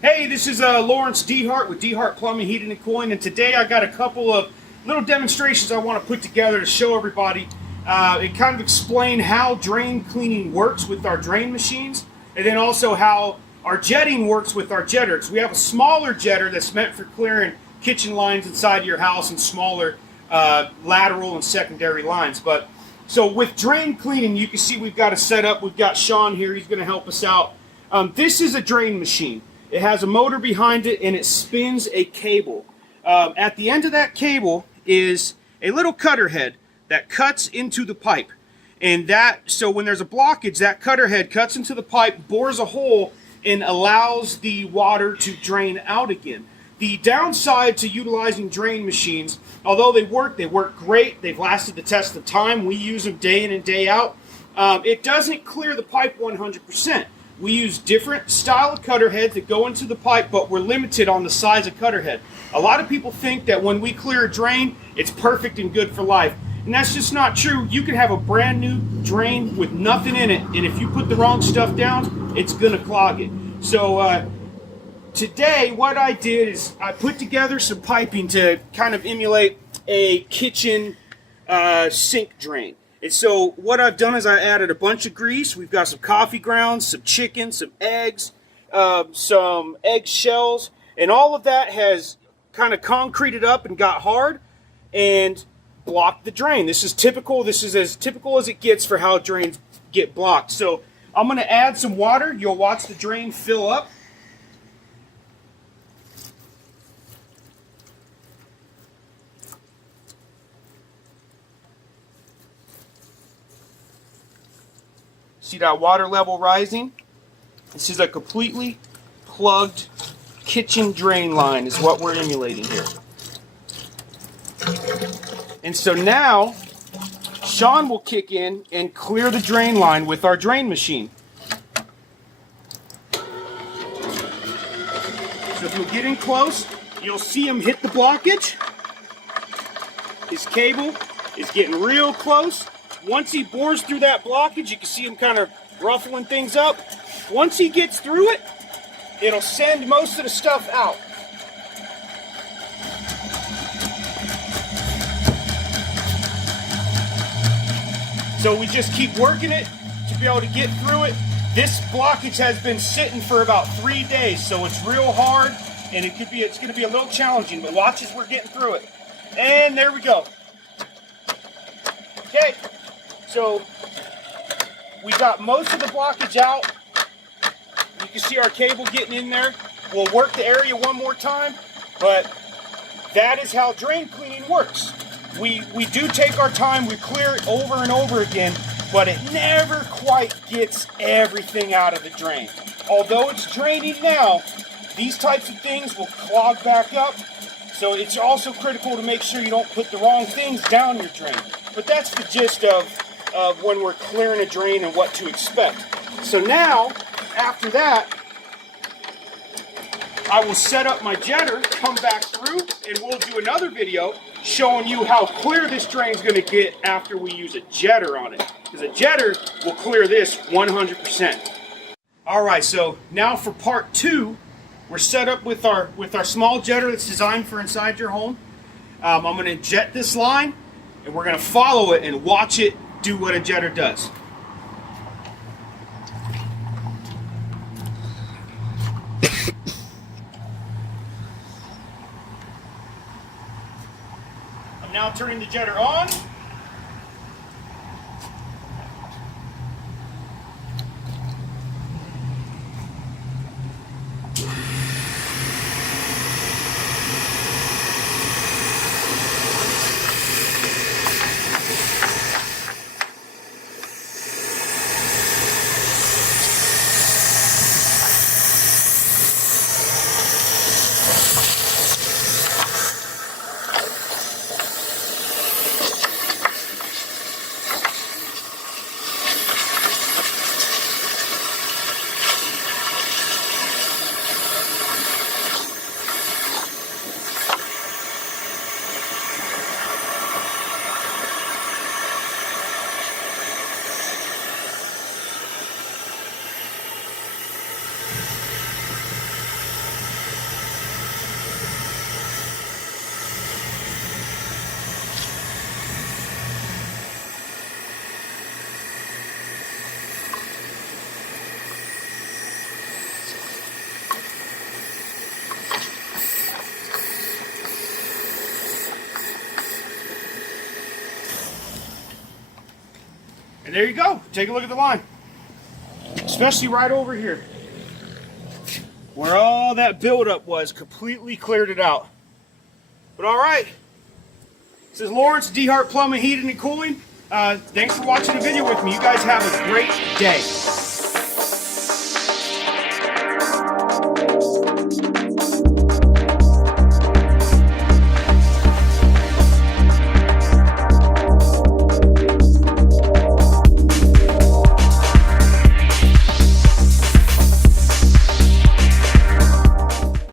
Hey, this is Lawrence DeHart with DeHart Plumbing, Heating, and Cooling, and today I got a couple of little demonstrations I want to put together to show everybody and kind of explain how drain cleaning works with our drain machines, and then also how our jetting works with our jetter. Because we have a smaller jetter that's meant for clearing kitchen lines inside your house and smaller lateral and secondary lines. But so with drain cleaning, you can see we've got a setup. We've got Sean here. He's going to help us out. This is a drain machine. It has a motor behind it, and it spins a cable. At the end of that cable is a little cutter head that cuts into the pipe. And so when there's a blockage, that cutter head cuts into the pipe, bores a hole, and allows the water to drain out again. The downside to utilizing drain machines, although they work great. They've lasted the test of time. We use them day in and day out. It doesn't clear the pipe 100%. We use different style of cutter heads that go into the pipe, but we're limited on the size of cutter head. A lot of people think that when we clear a drain, it's perfect and good for life. And that's just not true. You can have a brand new drain with nothing in it, and if you put the wrong stuff down, it's going to clog it. So today what I did is I put together some piping to kind of emulate a kitchen sink drain. And so what I've done is I added a bunch of grease. We've got some coffee grounds, some chicken, some eggs, some egg shells, and all of that has kind of concreted up and got hard and blocked the drain. This is typical. This is as typical as it gets for how drains get blocked. So I'm going to add some water. You'll watch the drain fill up. See that water level rising? This is a completely plugged kitchen drain line is what we're emulating here. And so now, Sean will kick in and clear the drain line with our drain machine. So if you'll get in close, you'll see him hit the blockage. His cable is getting real close. Once he bores through that blockage, you can see him kind of ruffling things up. Once he gets through it, it'll send most of the stuff out. So we just keep working it to be able to get through it. This blockage has been sitting for about 3 days, so it's real hard, and it's going to be a little challenging, but watch as we're getting through it. And there we go. Okay. So we got most of the blockage out. You can see our cable getting in there. We'll work the area one more time, but that is how drain cleaning works. We do take our time, we clear it over and over again, but it never quite gets everything out of the drain. Although it's draining now, these types of things will clog back up. So it's also critical to make sure you don't put the wrong things down your drain. But that's the gist of when we're clearing a drain and what to expect. So now, after that, I will set up my jetter, come back through, and we'll do another video showing you how clear this drain is going to get after we use a jetter on it. Because a jetter will clear this 100%. Alright, so now for part 2, we're set up with our small jetter that's designed for inside your home. I'm going to jet this line, and we're going to follow it and watch it do what a jetter does. I'm now turning the jetter on. And there you go. Take a look at the line. Especially right over here, where all that buildup was, completely cleared it out. But all right. This is Lawrence, DeHart Plumbing, Heating, and Cooling. Thanks for watching the video with me. You guys have a great day.